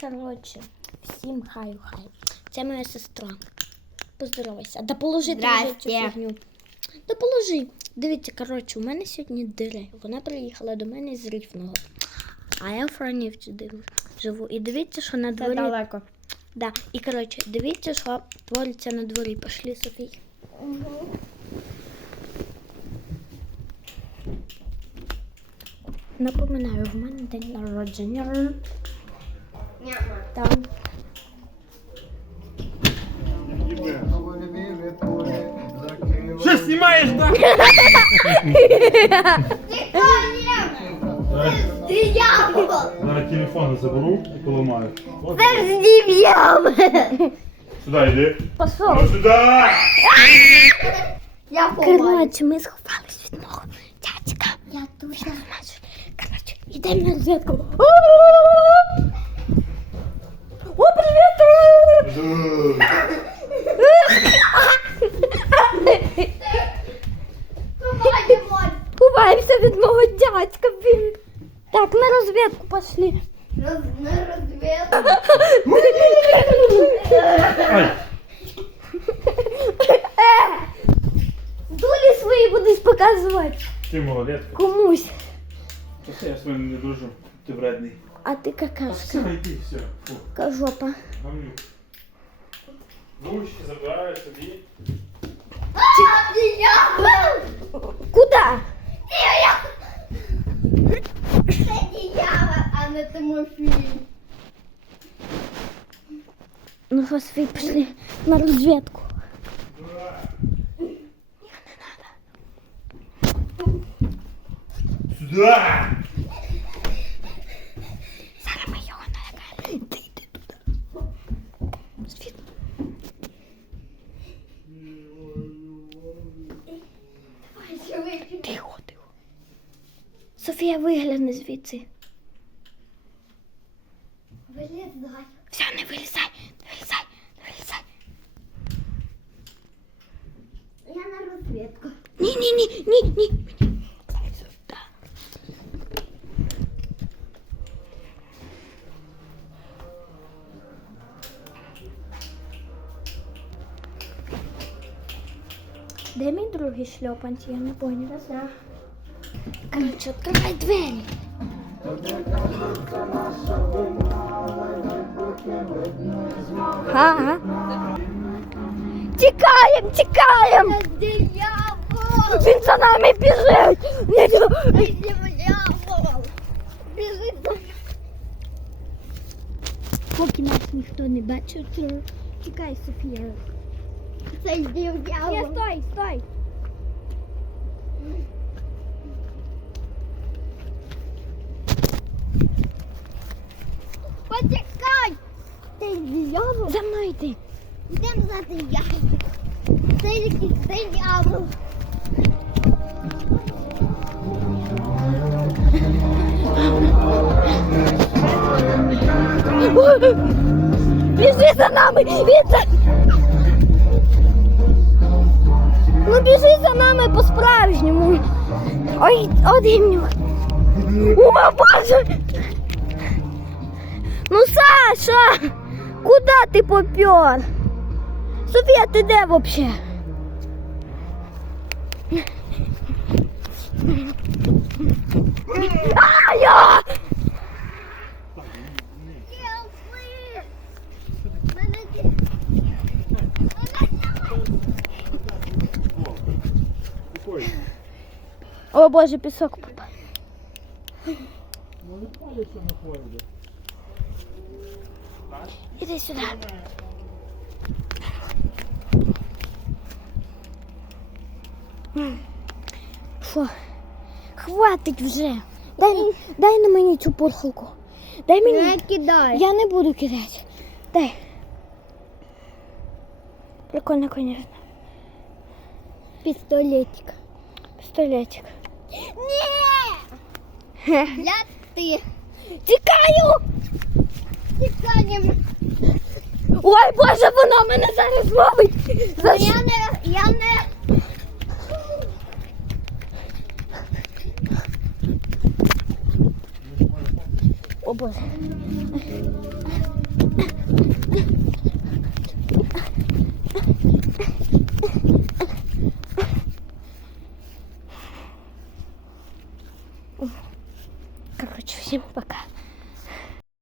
Коротше, всім хай хай. Це моя сестра. Поздоровайся. Да положи вже цю фігню. Да положи. Дивіться, коротше, у мене сьогодні дире. Вона приїхала до мене з Рівного. А я в Франівці живу. І дивіться, що на Це дворі. далеко. Да. І коротше, дивіться, що твориться на дворі. Пошли, Софій. Напоминаю, в мене день народження. Там. Що знімаєш, да? Диявол! Зараз телефон заберу і поламаю. От, Це ж диявол! Сюди йди. Пошов. Ну сюди! Я ховаю. Коротше, ми сховались від мого дядька. Я тут. Коротше, йдемо на розвідку. Ховаємося від мого дядька. Він. Так, на розвідку пішли. Роз, не розвідку. Ай! Дулі свої будеш показувати Ти малолетка. комусь. Та все, я з вами не дружу. Ти вредний. А ти Та какашка. все, йди, все. Фу, Кажопа. гамнюк. Ручки забираю собі. Диявол! Куда? Тимофій. Ну що, свій пішли на розвідку. Сюди! Зараз ми його налякаємо. Ти йди туди. Світ. Тихо, тихо. Софія вигляне звідси. Вилізай. Все, не вилізай, не вилізай, не вилізай. Я на розвідку. Ні, ні, ні, ні. Де мій другий шльопанці? Я не поняла. Короче, відкривай двері. Ага. Тікаємо, тікаємо! Він за нами біжить! Біжить за. Поки нас ніхто не бачить, тікай, Софія. Це диявол! стой, стой. Почекай! Це диявол! За мною йди. Йдемо за диявол! Це диявол! Біжи за нами! За... Ну біжи за нами по-справжньому. Ой, один. О, Боже! Ну, Саша! Куда ти попер? Софія, ти де вообще? О боже, пісок попав. Ну не на. Іди сюди. Що? Хватить вже. Дай, дай на мені цю пурхалку. Дай мені. Не кидай! Я не буду кидати. Дай. Прикольно, конечно. Пістолетик. Пістолетик. Ні! Я ти! Тікаю! Тікаємо! Ой, боже, вона мене зараз ловить. За? Я не... Я не... ubos.